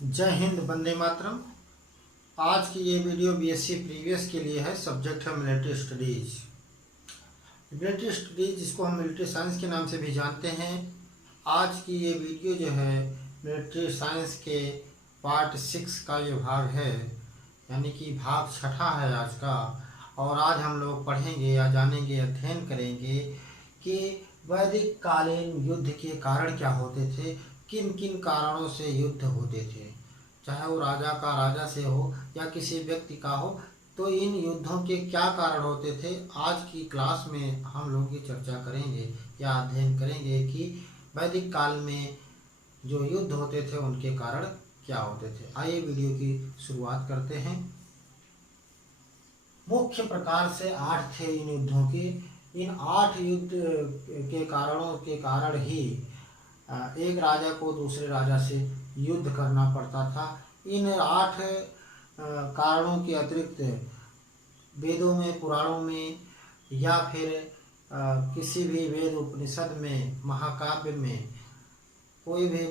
जय हिंद, वंदे मातरम। आज की ये वीडियो बीएससी प्रीवियस के लिए है। सब्जेक्ट है मिलिट्री स्टडीज। मिलिट्री स्टडीज जिसको हम मिलिट्री साइंस के नाम से भी जानते हैं। आज की ये वीडियो जो है मिलिट्री साइंस के पार्ट 6 का ये भाग है, यानी कि भाग 6 है आज का। और आज हम लोग पढ़ेंगे या जानेंगे, अध्ययन करेंगे कि वैदिक कालीन युद्ध के कारण क्या होते थे, किन किन कारणों से युद्ध होते थे, चाहे वो राजा का राजा से हो या किसी व्यक्ति का हो। तो इन युद्धों के क्या कारण होते थे, आज की क्लास में हम लोग ये चर्चा करेंगे या अध्ययन करेंगे कि वैदिक काल में जो युद्ध होते थे उनके कारण क्या होते थे। आइए वीडियो की शुरुआत करते हैं। मुख्य प्रकार से 8 थे इन युद्धों के। इन 8 युद्ध के कारणों के कारण ही एक राजा को दूसरे राजा से युद्ध करना पड़ता था। इन 8 कारणों के अतिरिक्त वेदों में, पुराणों में या फिर किसी भी वेद उपनिषद में, महाकाव्य में कोई भी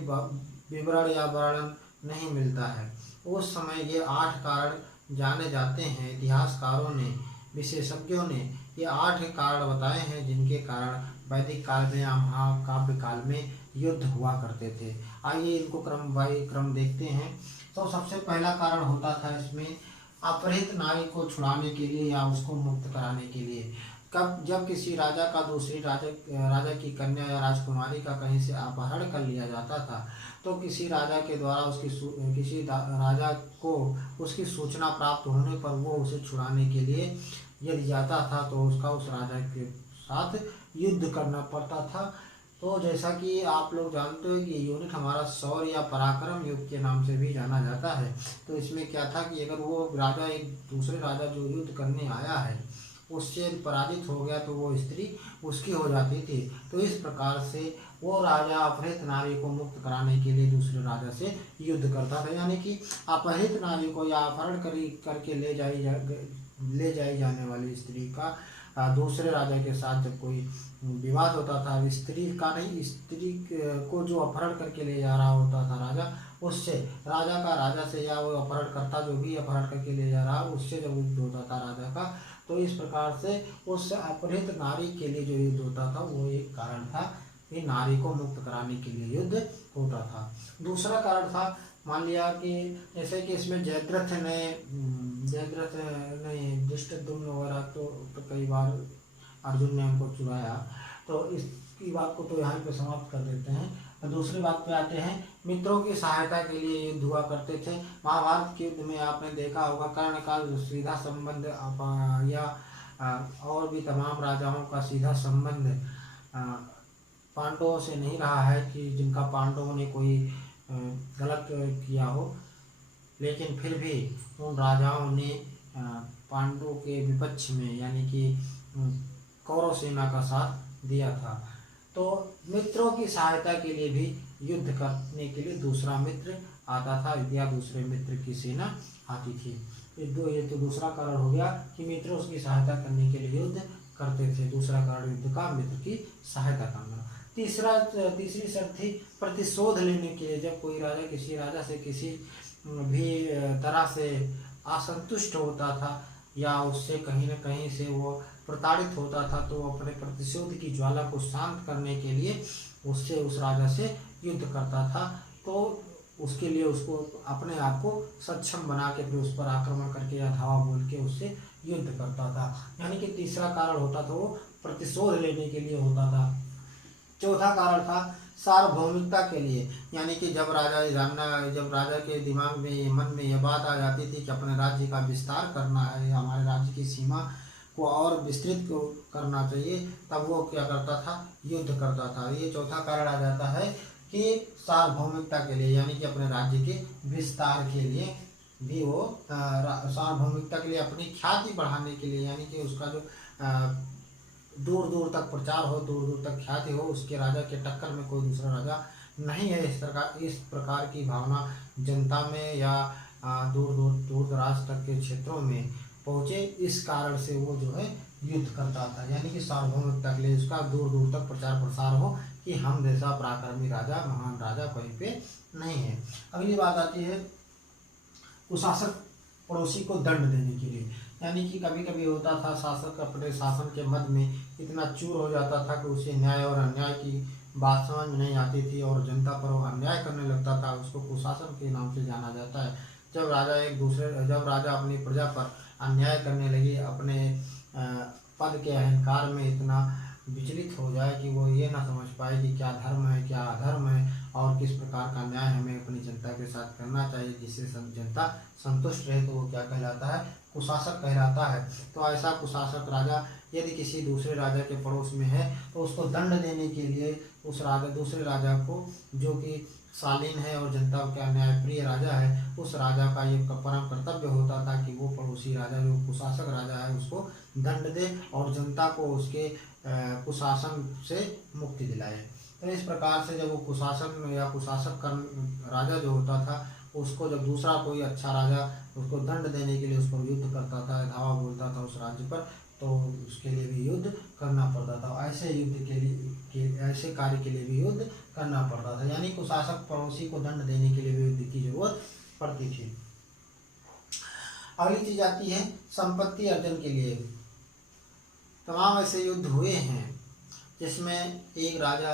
विवरण या वर्णन नहीं मिलता है। उस समय ये 8 कारण जाने जाते हैं। इतिहासकारों ने, विशेषज्ञों ने ये 8 कारण बताए हैं जिनके कारण वैदिक काल में या महाकाव्य काल में युद्ध हुआ करते थे। आइए इनको क्रम बाई क्रम देखते हैं। तो सबसे पहला कारण होता था इसमें अपहृत नारी को छुड़ाने के लिए या उसको मुक्त कराने के लिए। जब किसी राजा का दूसरी राजा की कन्या या राजकुमारी का कहीं से अपहरण कर लिया जाता था, तो किसी राजा के द्वारा किसी राजा को उसकी सूचना प्राप्त होने पर वो उसे छुड़ाने के लिए यदि जाता था तो उसका उस राजा के साथ युद्ध करना पड़ता था। तो जैसा कि आप लोग जानते हो कि यूनिट हमारा शौर्य या पराक्रम युद्ध के नाम से भी जाना जाता है। तो इसमें क्या था कि अगर वो राजा एक दूसरे राजा जो युद्ध करने आया है उससे पराजित हो गया तो वो स्त्री उसकी हो जाती थी। तो इस प्रकार से वो राजा अपहृत नारी को मुक्त कराने के लिए दूसरे राजा से युद्ध करता था। यानी कि अपहृत नारी को या अपहरण करके ले जाई जाने वाली स्त्री का दूसरे राजा के साथ जब कोई विवाद होता था, स्त्री का नहीं, स्त्री को जो अपहरण करके ले जा रहा होता था राजा, उससे राजा का राजा से या वो अपहरणकर्ता जो भी अपहरण करके ले जा रहा उससे जब युद्ध होता था राजा का, तो इस प्रकार से उस अपहृत नारी के लिए जो युद्ध होता था वो एक कारण था कि नारी को मुक्त कराने के लिए युद्ध होता था। दूसरा कारण था, मान लिया कि जैसे कि इसमें जयद्रथ ने धृष्टद्युम्न वगैरह तो कई बार अर्जुन ने हमको चुराया, तो इसकी बात को तो यहाँ पे समाप्त कर देते हैं। दूसरी बात पे आते हैं, मित्रों की सहायता के लिए युद्ध हुआ करते थे। महाभारत के युद्ध में आपने देखा होगा कर्ण का सीधा संबंध या और भी तमाम राजाओं का सीधा संबंध पांडवों से नहीं रहा है कि जिनका पांडवों ने कोई गलत किया हो, लेकिन फिर भी उन राजाओं ने पांडवों के विपक्ष में यानी कि कौरव सेना का साथ दिया था। तो मित्रों की सहायता के लिए भी युद्ध करने के लिए दूसरा मित्र आता था या दूसरे मित्र की सेना आती थी। ये तो दूसरा कारण हो गया कि मित्रों की सहायता करने के लिए युद्ध करते थे। दूसरा कारण युद्ध का मित्र की सहायता करना। तीसरी शर्त थी प्रतिशोध लेने के लिए। जब कोई राजा किसी राजा से किसी भी तरह से असंतुष्ट होता था या उससे कहीं न कहीं से वो प्रताड़ित होता था, तो अपने प्रतिशोध की ज्वाला को शांत करने के लिए उससे उस राजा से युद्ध करता था। तो उसके लिए उसको अपने आप को सक्षम बना के फिर उस पर आक्रमण करके या धावा बोल के उससे युद्ध करता था। यानी कि तीसरा कारण होता था वो प्रतिशोध लेने के लिए होता था। चौथा कारण था सार्वभौमिकता के लिए, यानी कि जब राजा के दिमाग में, मन में यह बात आ जाती थी कि अपने राज्य का विस्तार करना है, हमारे राज्य की सीमा को और विस्तृत करना चाहिए, तब वो क्या करता था, युद्ध करता था। ये चौथा कारण आ जाता है कि सार्वभौमिकता के लिए, यानी कि अपने राज्य के विस्तार के लिए भी वो सार्वभौमिकता के लिए, अपनी ख्याति बढ़ाने के लिए, यानी कि उसका जो दूर दूर तक प्रचार हो, दूर दूर तक ख्याति हो, उसके राजा के टक्कर में कोई दूसरा राजा नहीं है, इस प्रकार की भावना जनता में या दूर दराज तक के क्षेत्रों में पहुँचे। इस कारण से वो जो है युद्ध करता था, यानी कि सार्वभौमिकता के लिए उसका दूर दूर तक प्रचार प्रसार हो, कि हम जैसा पराक्रमी राजा, महान राजा कहीं पे नहीं है। अगली बात आती है कुशासक पड़ोसी को दंड देने के लिए। यानी कि कभी कभी होता था शासक अपने शासन के मद में इतना चूर हो जाता था कि उसे न्याय और अन्याय की बात समझ में नहीं आती थी और जनता पर वो अन्याय करने लगता था। उसको कुशासन के नाम से जाना जाता है। जब राजा अपनी प्रजा पर अन्याय करने लगे, अपने पद के अहंकार में इतना विचलित हो जाए कि वो ये ना समझ पाए कि क्या धर्म है क्या अधर्म है और किस प्रकार का न्याय हमें अपनी जनता के साथ करना चाहिए जिससे जनता संतुष्ट रहे, तो वो क्या कहलाता है, कुशासक कहलाता है। तो ऐसा कुशासक राजा यदि किसी दूसरे राजा के पड़ोस में है तो उसको दंड देने के लिए उस दूसरे राजा को, जो कि शालीन है और जनता का न्यायप्रिय राजा है, उस राजा का ये परम कर्तव्य होता था कि वो पड़ोसी राजा जो कुशासक राजा है उसको दंड दे और जनता को उसके कुशासन से मुक्ति दिलाए। तो इस प्रकार से जब वो कुशासन या कुशासक राजा जो होता था उसको जब दूसरा कोई अच्छा राजा उसको दंड देने के लिए उस पर युद्ध करता था, धावा बोलता था उस राज्य पर, तो उसके लिए भी युद्ध करना पड़ता था। ऐसे युद्ध ऐसे कार्य के लिए भी युद्ध करना पड़ता था। यानी कुशासक पड़ोसी को दंड देने के लिए भी युद्ध की जरूरत पड़ती थी। अगली चीज आती है संपत्ति अर्जन के लिए। तमाम ऐसे युद्ध हुए हैं जिसमें एक राजा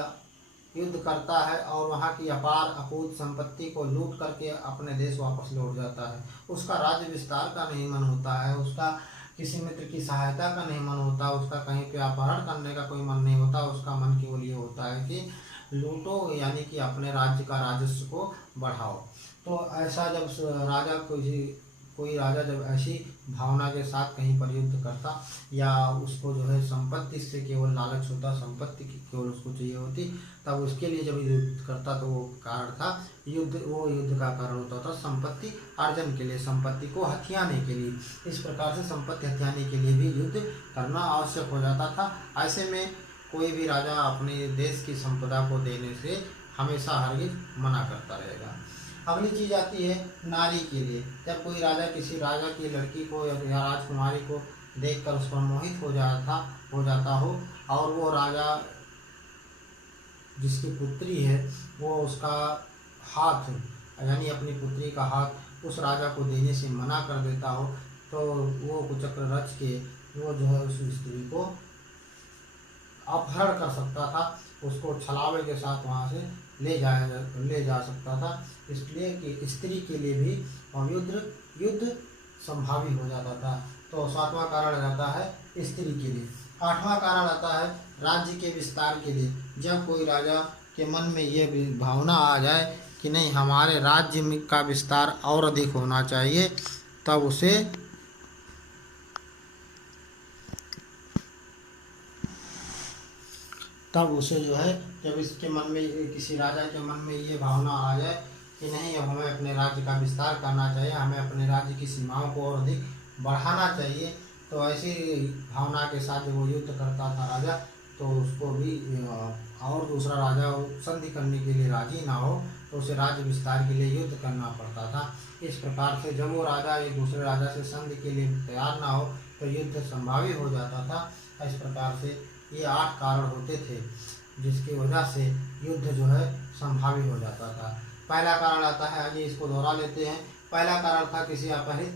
युद्ध करता है और वहाँ की अपार अकूत संपत्ति को लूट करके अपने देश वापस लौट जाता है। उसका राज्य विस्तार का नहीं मन होता है, उसका किसी मित्र की सहायता का नहीं मन होता, उसका कहीं पे अपहरण करने का कोई मन नहीं होता। उसका मन केवल ये होता है कि लूटो, यानी कि अपने राज्य का राजस्व को बढ़ाओ। तो ऐसा जब राजा कोई राजा जब ऐसी भावना के साथ कहीं पर युद्ध करता या उसको जो है संपत्ति से केवल लालच होता, संपत्ति की केवल उसको चाहिए होती, तब उसके लिए जब युद्ध करता तो वो कारण था युद्ध का कारण होता था संपत्ति अर्जन के लिए, संपत्ति को हथियाने के लिए। इस प्रकार से संपत्ति हथियाने के लिए भी युद्ध करना आवश्यक हो जाता था। ऐसे में कोई भी राजा अपने देश की संपदा को देने से हमेशा हरगिज मना करता रहेगा। अगली चीज आती है नारी के लिए। जब कोई राजा किसी राजा की लड़की को या राजकुमारी को देखकर उस पर मोहित हो जाता हो और वो राजा जिसकी पुत्री है वो उसका हाथ यानी अपनी पुत्री का हाथ उस राजा को देने से मना कर देता हो, तो वो कुचक्र रच के वो जो है उस स्त्री को अपहरण कर सकता था, उसको छलावे के साथ वहाँ से ले जा सकता था। इसलिए कि स्त्री के लिए भी और युद्ध संभावी हो जाता था। तो 7वां कारण आता है स्त्री के लिए। 8वां कारण आता है राज्य के विस्तार के लिए। जब कोई राजा के मन में ये भावना आ जाए कि नहीं हमारे राज्य का विस्तार और अधिक होना चाहिए, तब उसे जो है जब इसके मन में किसी राजा के मन में ये भावना आ जाए कि नहीं अब हमें अपने राज्य का विस्तार करना चाहिए, हमें अपने राज्य की सीमाओं को और अधिक बढ़ाना चाहिए, तो ऐसी भावना के साथ जब वो युद्ध करता था राजा, तो उसको भी और दूसरा राजा संधि करने के लिए राजी ना हो तो उसे राज्य विस्तार के लिए युद्ध करना पड़ता था। इस प्रकार से जब वो राजा एक दूसरे राजा से संधि के लिए तैयार ना हो तो युद्ध संभावी हो जाता था। इस प्रकार से ये 8 कारण होते थे जिसकी वजह से युद्ध जो है संभावी हो जाता था। पहला कारण आता है, आइए इसको दोहरा लेते हैं। पहला कारण था किसी अपहृत